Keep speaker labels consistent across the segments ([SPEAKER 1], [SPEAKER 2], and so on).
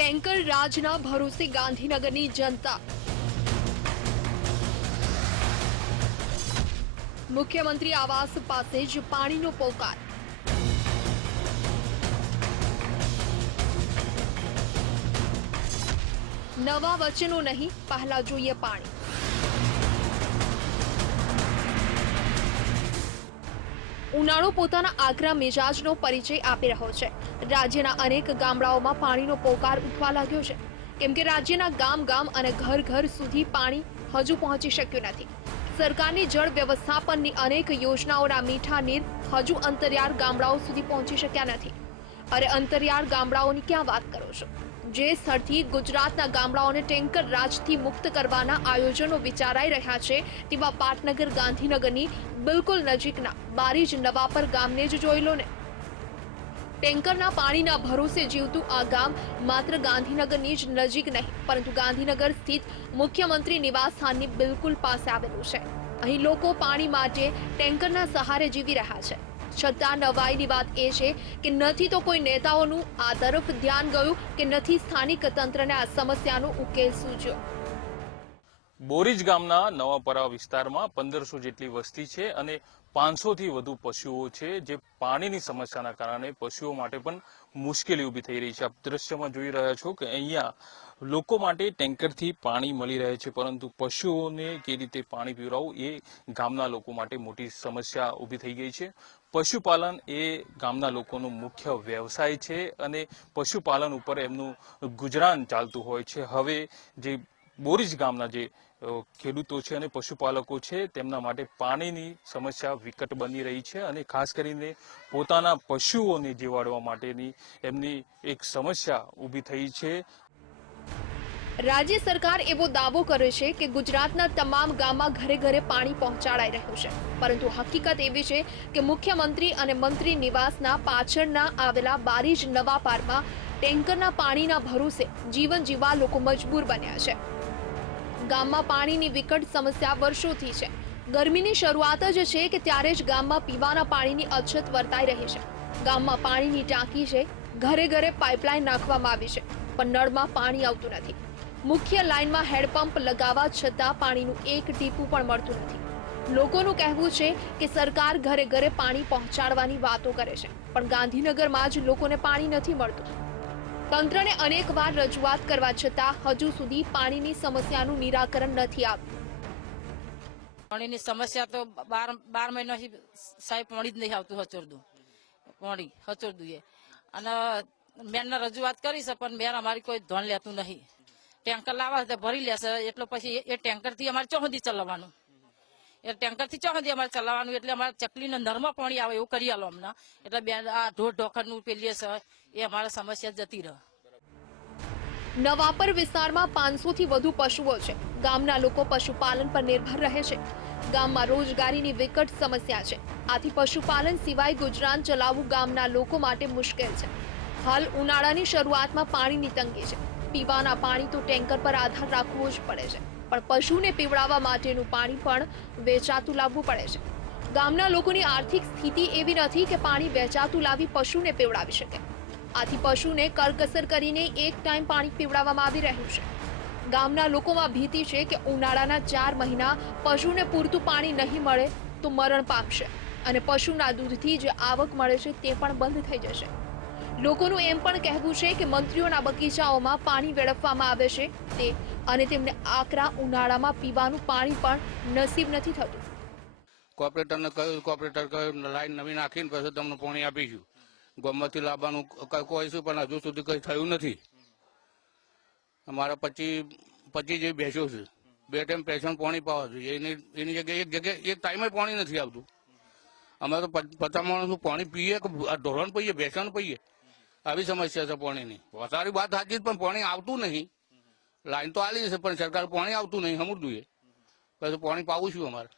[SPEAKER 1] Tanker રાજના ભરોસે ગાંધીનગરની જનતા. મુખ્યમંત્રી આવાસ પાસે જ પાણીનો પોકાર. નવા વચનો નહીં, પહેલા જોઈએ પાણી. ઉનાળો પોતાના આગ્રા મિજાજનો પરિચય આપી રહ્યો છે. રાજ્યના અનેક ગામડાઓમાં પાણીનો પોકાર ઉઠવા લાગ્યો છે. કેમ કે રાજ્યના ગામ ગામ અને ઘર ઘર સુધી પાણી હજુ પહોંચી શક્યું નથી. સરકારની જળ વ્યવસ્થાપનની અનેક યોજનાઓના મીઠા નીર હજુ અંતરિયાળ ગામડાઓ સુધી પહોંચી શક્યા નથી. અરે અંતરિયાળ ગામડાઓની ક્યાં વાત કરો છો? જે સ્થળથી ગુજરાતના ગામડાઓને ટેન્કર રાજથી મુક્ત કરવાના આયોજનો વિચારાઈ રહ્યા છે, તેવા પાટનગર ગાંધીનગરની બિલકુલ નજીકના બારીજ નવાપર ગામને જ જોઈ લો ને. ટેન્કરના પાણીના ભરોસે જીવતું આ ગામ માત્ર ગાંધીનગરની જ નજીક નહીં, પરંતુ ગાંધીનગર સ્થિત મુખ્યમંત્રી નિવાસ સ્થાનની બિલકુલ પાસે આવેલું છે. અહીં લોકો પાણી માટે ટેન્કરના સહારે જીવી રહ્યા છે. છતાં નવાઈની વાત એ છે કે નથી તો કોઈ નેતાઓનું આ તરફ ધ્યાન ગયું કે નથી સ્થાનિક તંત્રને આ સમસ્યાનો ઉકેલ સૂચ્યો.
[SPEAKER 2] બોરીજ ગામના નવાપરા વિસ્તારમાં પંદરસો જેટલી વસ્તી છે અને પાંચસોથી વધુ પશુઓ છે જે પાણીની સમસ્યાના કારણે પશુઓ માટે પણ મુશ્કેલી ઊભી થઈ રહી છે. આપ દ્રશ્યમાં જોઈ રહ્યા છો કે અહીંયા લોકો માટે ટેન્કરથી પાણી મળી રહે છે, પરંતુ પશુઓને કે રીતે પાણી પીવડાવવું એ ગામના લોકો માટે મોટી સમસ્યા ઊભી થઈ ગઈ છે. પશુપાલન એ ગામના લોકોનો મુખ્ય વ્યવસાય છે અને પશુપાલન ઉપર એમનું ગુજરાન ચાલતું હોય છે. હવે જે બોરીજ ગામના જે ખેડૂતો છે અને પશુપાલકો છે, તેમના માટે પાણીની સમસ્યા વિકટ બની રહી છે અને ખાસ કરીને પોતાના પશુઓને જીવાડવા માટેની એમની એક સમસ્યા ઊભી થઈ છે.
[SPEAKER 1] રાજ્ય સરકાર એવો દાવો કરે છે કે ગુજરાતના તમામ ગામમાં ઘરે ઘરે પાણી પહોંચાડાઈ રહ્યું છે. પરંતુ હકીકત એવી છે કે મુખ્યમંત્રી અને મંત્રી નિવાસના પાછળના આવેલા બારીજ નવા પારમાં ટેન્કરના પાણીના ભરોસે જીવન જીવવા લોકો મજબૂર બન્યા છે. ગામમાં પાણીની વિકટ સમસ્યા વર્ષોથી છે. ગરમીની શરૂઆત જ છે કે ત્યારે જ ગામમાં પીવાના પાણીની અછત વર્તાઈ રહી છે. ગામમાં પાણીની ટાંકી છે. ઘરે ઘરે પાઇપલાઇન નાખવામાં આવી છે. પણ નળમાં પાણી આવતું નથી. મુખ્ય લાઇનમાં હેડપંપ લગાવવા છતાં પાણીનું એક ટીપું પણ મળતું નથી. લોકોનું કહેવું છે કે સરકાર ઘરે ઘરે પાણી પહોંચાડવાની વાતો કરે છે, પણ ગાંધીનગરમાં જ લોકોને પાણી નથી મળતું. તંત્રને અનેક વાર રજૂઆત કરવા છતાં હજુ સુધી પાણીની સમસ્યાનું નિરાકરણ નથી આવતું
[SPEAKER 3] પાણીની સમસ્યા તો બાર બાર મહિનાથી સાહેબ પાણી જ નહીં આવતું હચોરદું પાણી હચોરદું એ અને બેનને રજૂઆત કરી છે, પણ બેન અમારી કોઈ ધોન લેતું નહીં. ટેન્કર લાવવા તો ભરી લેશે. એટલે પછી એ ટેન્કરથી અમારે ચોહદી ચલાવવાનું. એ ટેન્કરથી ચોહદી અમારે ચલાવવાનું, એટલે અમારે ચકલીને નરમા પાણી આવે એવું કરી આલો અમને. એટલે બે આ ઢોર ઢોકરનું પેલીએ છે, એ અમારે સમસ્યા જતી રહે.
[SPEAKER 1] નવાપર વિસ્તારમાં પાંચસો થી વધુ પશુઓ છે. ગામના લોકો પશુપાલન પર નિર્ભર રહે છે. ગામમાં રોજગારીની વિકટ સમસ્યા છે. આથી પશુપાલન સિવાય ગુજરાન ચલાવવું ગામના લોકો માટે મુશ્કેલ છે. હાલ ઉનાળાની શરૂઆતમાં પાણીની તંગી છે. પીવાના પાણી તો ટેન્કર પર આધાર રાખવો જ પડે છે. પણ પશુને પીવડાવવા માટેનું પાણી પણ વેચાતું લાવવું પડે છે. ગામના લોકોની આર્થિક સ્થિતિ એવી નથી કે પાણી વેચાતું લાવી પશુને પીવડાવી શકે. આથી પશુને કરકસર કરીને એક ટાઈમ પાણી પીવડાવવામાં આવી રહ્યું છે. ગામના લોકોમાં ભીતિ છે કે ઉનાળાના ચાર મહિના પશુને પૂરતું પાણી નહીં મળે તો મરણ પામશે અને પશુના દૂધથી જે આવક મળે છે તે પણ બંધ થઈ જશે. લોકોનું એમ પણ કહેવું છે કે મંત્રીઓના બગીચાઓમાં પાણી વેડફવામાં આવે છે તે અને તેમને આકરા ઉનાળામાં પીવાનું પાણી પણ નસીબ નથી થતું.
[SPEAKER 4] કોર્પોરેટરને કહ્યું કોર્પોરેટર કહ્યું લાઈન નવી નાખીને પછી તમને પાણી આપીશું. ગોમમાંથી લાવવાનું કહીશું, પણ હજુ સુધી કંઈ થયું નથી. અમારા પચીસ પચીસ જેવી ભેંસો છે. બે ટાઈમ પેશન પાણી પાવા જોઈએ. એની એની જગ્યાએ એક જગ્યાએ, એક ટાઈમે પાણી નથી આવતું. અમે તો પચાસ માણસનું પાણી પીએ કે ધોરણ પીએ ભેંસણ પીએ આવી સમસ્યા છે પાણીની. સારી વાત સાચી પણ પાણી આવતું નહીં. લાઈન તો આલી છે, પણ સરકાર પાણી આવતું નહીં સમજવું એ પછી પાણી પાવું છું અમારે.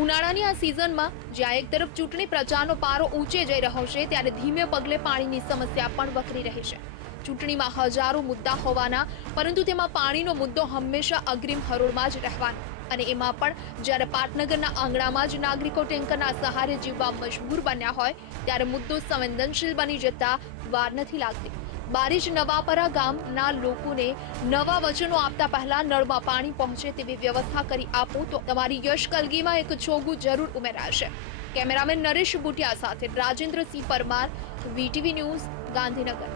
[SPEAKER 1] ઉનાળાની આ સિઝનમાં જ્યાં એક તરફ ચૂંટણી પ્રચારનો પારો ઊંચે જઈ રહ્યો છે, ત્યારે ધીમે પગલે પાણીની સમસ્યા પણ વકરી રહી છે. ચૂંટણીમાં હજારો મુદ્દા હોવાના, પરંતુ તેમાં પાણીનો મુદ્દો હંમેશા અગ્રિમ હરોળમાં જ રહેવાનો. અને એમાં પણ જ્યારે પાટનગરના આંગણામાં જ નાગરિકો ટેન્કરના સહારે જીવવા મજબૂર બન્યા હોય, ત્યારે મુદ્દો સંવેદનશીલ બની જતા વાર નથી લાગતી. બારીજ નવાપરા ગામના લોકોને નવા વચનો આપતા પહેલા નળમાં પાણી પહોંચે તેવી વ્યવસ્થા કરી આપો તો તમારી યશ કલગીમાં એક છોગું જરૂર ઉમેરાશે. કેમેરામેન નરેશ બુટિયા સાથે રાજેન્દ્રસિંહ પરમાર, વીટીવી ન્યૂઝ, ગાંધીનગર.